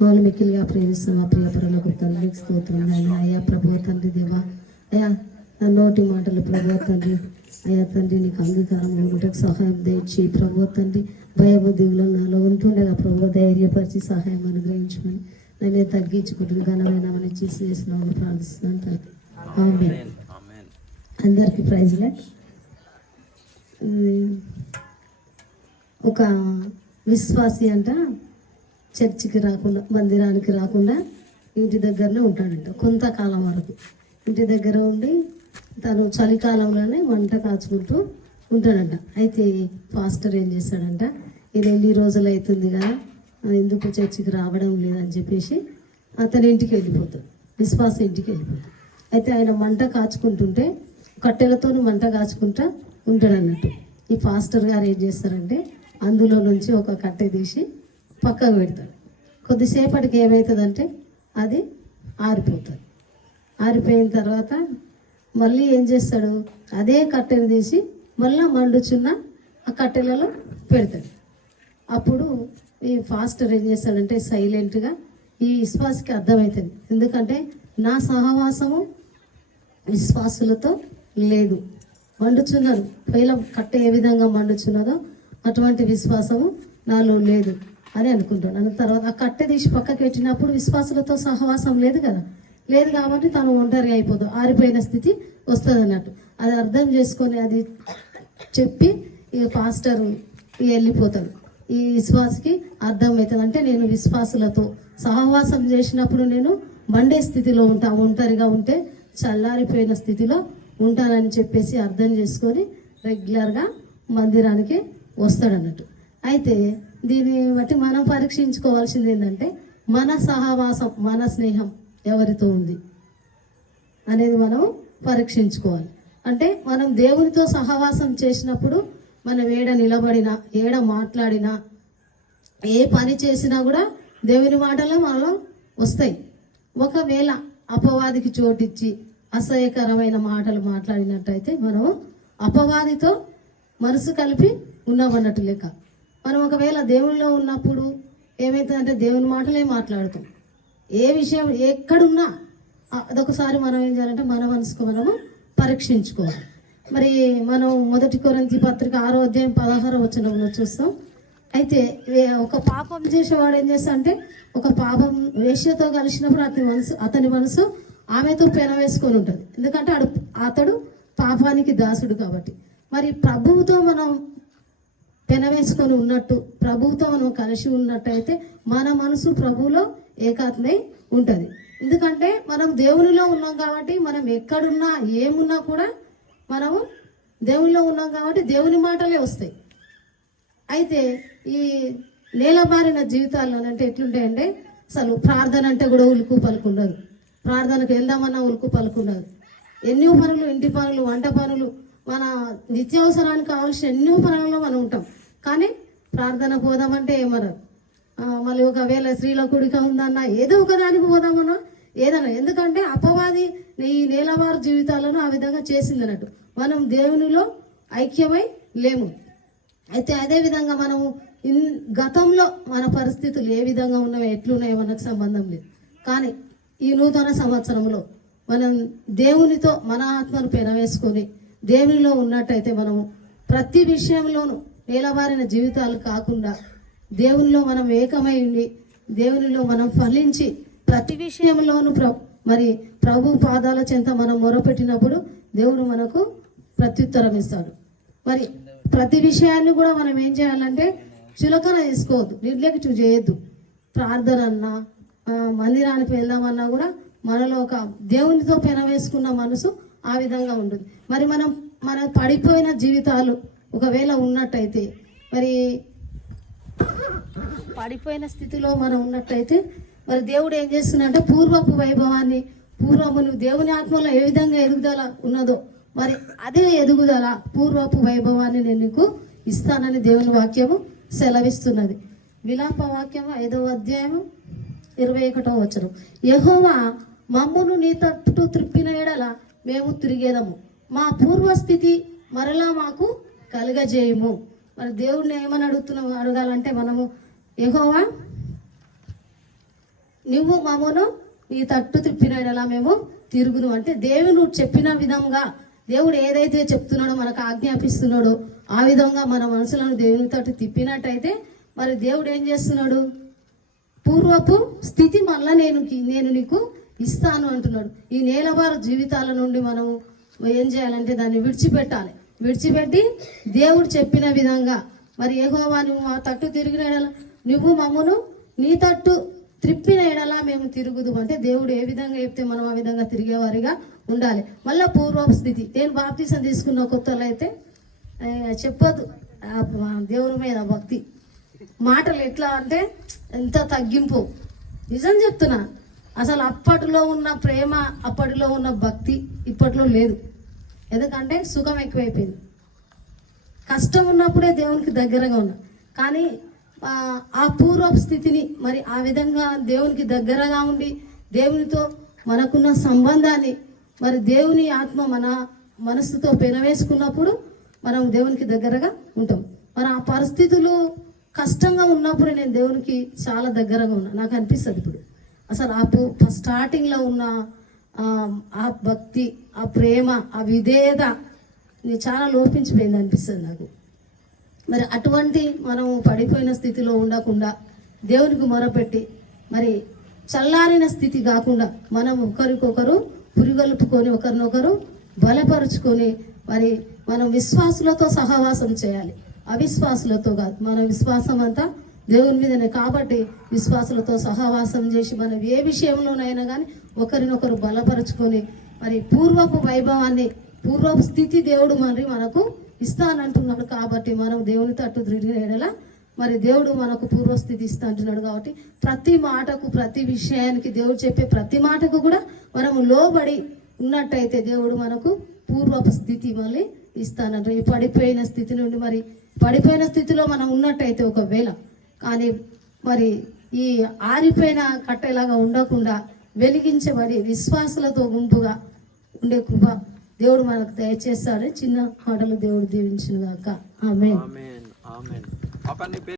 వాళ్ళు మిక్కిలిగా ప్రేమిస్తున్న మా ప్రియ పరులకు తండ్రి స్తోత్రం నాయన. అయ్యా ప్రభు తండ్రి దేవా. అయ్యా నా నోటి మాటలు ప్రభు తండ్రి. అయ్యా తండ్రి నీకు అంగీకారం ఉండటకు సహాయం దయచి ప్రభు తండ్రి భయబుద్ధిలో నాలో ఉంటుండగా ప్రభు ధైర్యపరిచి సహాయం అనుగ్రహించమని నన్ను తగ్గించుకుంటున్న ఘనమైన మన చేసి చేసిన ప్రార్థిస్తున్నాను తండ్రి. ఆమేన్. అందరికీ ప్రైజ్లే ఒక విశ్వాసి అంట చర్చికి రాకుండా మందిరానికి రాకుండా ఇంటి దగ్గరనే ఉంటాడంట కొంతకాలం వరకు. ఇంటి దగ్గర ఉండి తను చలికాలంలోనే వంట కాచుకుంటూ ఉంటాడంట. అయితే పాస్టర్ ఏం చేస్తాడంట ఇది ఎన్ని రోజులు అవుతుంది కదా ఎందుకు చర్చికి రావడం లేదని చెప్పేసి అతని ఇంటికి వెళ్ళిపోతాడు విశ్వాస ఇంటికి వెళ్ళిపోతాడు. అయితే ఆయన మంట కాచుకుంటుంటే కట్టెలతో మంట కాచుకుంటా ఉంటాడు అన్నట్టు ఈ పాస్టర్ గారు ఏం చేస్తారంటే అందులో నుంచి ఒక కట్టె తీసి పక్కకు పెడతాడు. కొద్దిసేపటికి ఏమవుతుందంటే అది ఆరిపోతుంది. ఆరిపోయిన తర్వాత మళ్ళీ ఏం చేస్తాడు? అదే కట్టెను తీసి మళ్ళీ మండుచున్న ఆ కట్టెలలో పెడతాడు. అప్పుడు ఈ ఫాస్టర్ ఏం చేస్తాడంటే సైలెంట్గా ఈ విశ్వాసకి అర్థమవుతుంది. ఎందుకంటే నా సహవాసము విశ్వాసులతో లేదు. మండుచున్నారు పైల కట్ట ఏ విధంగా మండుచున్నదో అటువంటి విశ్వాసము నాలో లేదు అని అనుకుంటాను తర్వాత ఆ కట్టె తీసి పక్కకి పెట్టినప్పుడు విశ్వాసులతో సహవాసం లేదు కదా? లేదు కాబట్టి తను ఒంటరి అయిపోదు ఆరిపోయిన స్థితి వస్తుంది అన్నట్టు అది అర్థం చేసుకొని అది చెప్పి ఇక పాస్టర్ వెళ్ళిపోతాడు. ఈ విశ్వాసకి అర్థమవుతుంది. అంటే నేను విశ్వాసులతో సహవాసం చేసినప్పుడు నేను మండే స్థితిలో ఉంటా ఒంటరిగా ఉంటే చల్లారిపోయిన స్థితిలో ఉంటానని చెప్పేసి అర్థం చేసుకొని రెగ్యులర్గా మందిరానికి వస్తాడన్నట్టు. అయితే దీన్ని బట్టి మనం పరీక్షించుకోవాల్సింది ఏంటంటే మన సహవాసం మన స్నేహం ఎవరితో ఉంది అనేది మనం పరీక్షించుకోవాలి. అంటే మనం దేవునితో సహవాసం చేసినప్పుడు మనం ఏడ నిలబడినా ఏడ మాట్లాడినా ఏ పని చేసినా కూడా దేవుని మాటలు మనలో వస్తాయి. ఒకవేళ అపవాదికి చోటిచ్చి అసహ్యకరమైన మాటలు మాట్లాడినట్టయితే మనం అపవాదితో మనసు కలిపి ఉన్నామన్నట్టు లెక్క. మనం ఒకవేళ దేవునిలో ఉన్నప్పుడు ఏమవుతుందంటే దేవుని మాటలే మాట్లాడుతాం. ఏ విషయం ఎక్కడున్నా అదొకసారి మనం ఏం చేయాలంటే మన మనసుకు మనము పరీక్షించుకోవాలి. మరి మనం మొదటి కొరంతి పత్రిక ఆరో అధ్యాయం పదహారో వచనంలో చూస్తాం. అయితే ఒక పాపం చేసేవాడు ఏం చేస్తా అంటే ఒక పాపం వేష్యతో కలిసినప్పుడు అతని మనసు అతని మనసు ఆమెతో పెనవేసుకొని ఉంటుంది. ఎందుకంటే అడు అతడు పాపానికి దాసుడు కాబట్టి. మరి ప్రభువుతో మనం పెనవేసుకొని ఉన్నట్టు ప్రభుతో మనం కలిసి ఉన్నట్టయితే మన మనసు ప్రభువులో ఏకాత్మై ఉంటుంది. ఎందుకంటే మనం దేవునిలో ఉన్నాం కాబట్టి మనం ఎక్కడున్నా ఏమున్నా కూడా మనము దేవునిలో ఉన్నాం కాబట్టి దేవుని మాటలే వస్తాయి. అయితే ఈ నేలబారిన జీవితాల్లోనంటే ఎట్లుంటాయంటే అసలు ప్రార్థన అంటే కూడా ఉలుకు పలుకుండదు ప్రార్థనకు వెళ్దామన్నా ఉలుకు పలుకుండదు ఎన్నో పనులు ఇంటి పనులు వంట పనులు మన నిత్యావసరానికి కావాల్సిన ఎన్నో పనులలో మనం ఉంటాం. కానీ ప్రార్థన పోదామంటే ఏమన్నారు మళ్ళీ ఒకవేళ స్త్రీల కుడిక ఉందన్నా ఏదో ఒకదానికి పోదామన్నా ఏదన్నా ఎందుకంటే అపవాది ఈ నేలవారు జీవితాలను ఆ విధంగా చేసింది అన్నట్టు మనం దేవునిలో ఐక్యమై లేము. అయితే అదే విధంగా మనం ఇన్ గతంలో మన పరిస్థితులు ఏ విధంగా ఉన్నాయో ఎట్లున్నాయో మనకు సంబంధం లేదు. కానీ ఈ నూతన సంవత్సరంలో మనం దేవునితో మన ఆత్మను పెనవేసుకొని దేవునిలో ఉన్నట్టయితే మనము ప్రతి విషయంలోనూ నేలబారిన జీవితాలు కాకుండా దేవునిలో మనం ఏకమై ఉండి దేవునిలో మనం ఫలించి ప్రతి విషయంలోనూ ప్ర మరి ప్రభు పాదాల చెంత మనం మొరపెట్టినప్పుడు దేవుడు మనకు ప్రత్యుత్తరం ఇస్తాడు. మరి ప్రతి విషయాన్ని కూడా మనం ఏం చేయాలంటే చులకన తీసుకోవద్దు నిర్లక్ష్యం చేయొద్దు. ప్రార్థన అన్నా మందిరానికి వెళ్దామన్నా కూడా మనలో ఒక దేవునితో పెనవేసుకున్న మనసు ఆ విధంగా ఉంటుంది. మరి మనం మన పడిపోయిన జీవితాలు ఒకవేళ ఉన్నట్టయితే మరి పడిపోయిన స్థితిలో మనం ఉన్నట్టయితే మరి దేవుడు ఏం చేస్తున్నాడంటే పూర్వపు వైభవాన్ని పూర్వము నువ్వు దేవుని ఆత్మలో ఏ విధంగా ఎదుగుదల ఉన్నదో మరి అదే ఎదుగుదల పూర్వపు వైభవాన్ని నేను నీకు ఇస్తానని దేవుని వాక్యము సెలవిస్తున్నది. విలాప వాక్యము ఐదవ అధ్యాయము ఇరవై ఒకటో వచ్చరం యహోవా మమ్మును నీ తట్టు త్రిప్పిన ఎడల మేము తిరిగేదము. మా పూర్వస్థితి మరలా మాకు కలుగజేయము. మరి దేవుడిని ఏమని అడుగుతున్నాము అడగాలంటే మనము ఏహోవా నువ్వు మమ్మను నీ తట్టు తిప్పినలా మేము తిరుగును అంటే దేవుడు చెప్పిన విధంగా దేవుడు ఏదైతే చెప్తున్నాడో మనకు ఆజ్ఞాపిస్తున్నాడో ఆ విధంగా మన మనసులను దేవుని తట్టు తిప్పినట్టయితే మరి దేవుడు ఏం చేస్తున్నాడు? పూర్వపు స్థితి మళ్ళా నేను నేను నీకు ఇస్తాను అంటున్నాడు. ఈ నేలవారు జీవితాల నుండి మనము ఏం చేయాలంటే దాన్ని విడిచిపెట్టాలి. విడిచిపెట్టి దేవుడు చెప్పిన విధంగా. మరి ఏహోవా నువ్వు మా తట్టు తిరిగిన ఎడల నువ్వు మమ్మను నీ తట్టు త్రిప్పిన ఎడలా మేము తిరుగుదు అంటే దేవుడు ఏ విధంగా చెప్తే మనం ఆ విధంగా తిరిగేవారిగా ఉండాలి. మళ్ళీ పూర్వపు స్థితి నేను బాప్తీసం తీసుకున్న కొత్తలో అయితే చెప్పదు దేవుని మీద భక్తి. మాటలు ఎట్లా అంటే ఎంత తగ్గింపు. నిజం చెప్తున్నా. అసలు అప్పటిలో ఉన్న ప్రేమ అప్పటిలో ఉన్న భక్తి ఇప్పట్లో లేదు. ఎందుకంటే సుఖం ఎక్కువైపోయింది. కష్టం ఉన్నప్పుడే దేవునికి దగ్గరగా ఉన్నా. కానీ ఆ, పూర్వపు స్థితిని మరి ఆ విధంగా దేవునికి దగ్గరగా ఉండి దేవునితో మనకున్న సంబంధాన్ని మరి దేవుని ఆత్మ మన మనస్సుతో పెనవేసుకున్నప్పుడు మనం దేవునికి దగ్గరగా ఉంటాం. మరి ఆ పరిస్థితులు కష్టంగా ఉన్నప్పుడు నేను దేవునికి చాలా దగ్గరగా ఉన్నా. నాకు అనిపిస్తుంది ఇప్పుడు. అసలు ఆ పూ స్టార్టింగ్లో ఉన్న ఆ, భక్తి ఆ ప్రేమ ఆ విధేయత ఇది చాలా లోపించిపోయింది అనిపిస్తుంది నాకు. మరి అటువంటి మనం పడిపోయిన స్థితిలో ఉండకుండా దేవునికి మొరపెట్టి మరి చల్లారిన స్థితి కాకుండా మనం ఒకరికొకరు పురిగలుపుకొని ఒకరినొకరు బలపరుచుకొని మరి మనం విశ్వాసులతో సహవాసం చేయాలి. అవిశ్వాసులతో కాదు మన విశ్వాసం అంతా దేవుని మీదనే కాబట్టి విశ్వాసులతో సహవాసం చేసి మనం ఏ విషయంలోనైనా కానీ ఒకరినొకరు బలపరుచుకొని మరి పూర్వపు వైభవాన్ని పూర్వపు స్థితి దేవుడు మరి మనకు ఇస్తానంటున్నాడు కాబట్టి మనం దేవుని తట్టు తిరిగిన మరి దేవుడు మనకు పూర్వస్థితి ఇస్తా అంటున్నాడు కాబట్టి ప్రతి మాటకు ప్రతి విషయానికి దేవుడు చెప్పే ప్రతి మాటకు కూడా మనము లోబడి ఉన్నట్టయితే దేవుడు మనకు పూర్వపు స్థితి మళ్ళీ ఇస్తానంటారు ఈ పడిపోయిన స్థితి నుండి మరి పడిపోయిన స్థితిలో మనం ఉన్నట్టయితే ఒకవేళ కానీ మరి ఈ ఆరిపోయిన కట్టెలాగా ఉండకుండా వెలిగించబడి విశ్వాసులతో గుంపుగా ఉండే కృప దేవుడు మనకు దయచేస్తాడని చిన్న మాటలు దేవుడు దీవించిన గాక ఆమె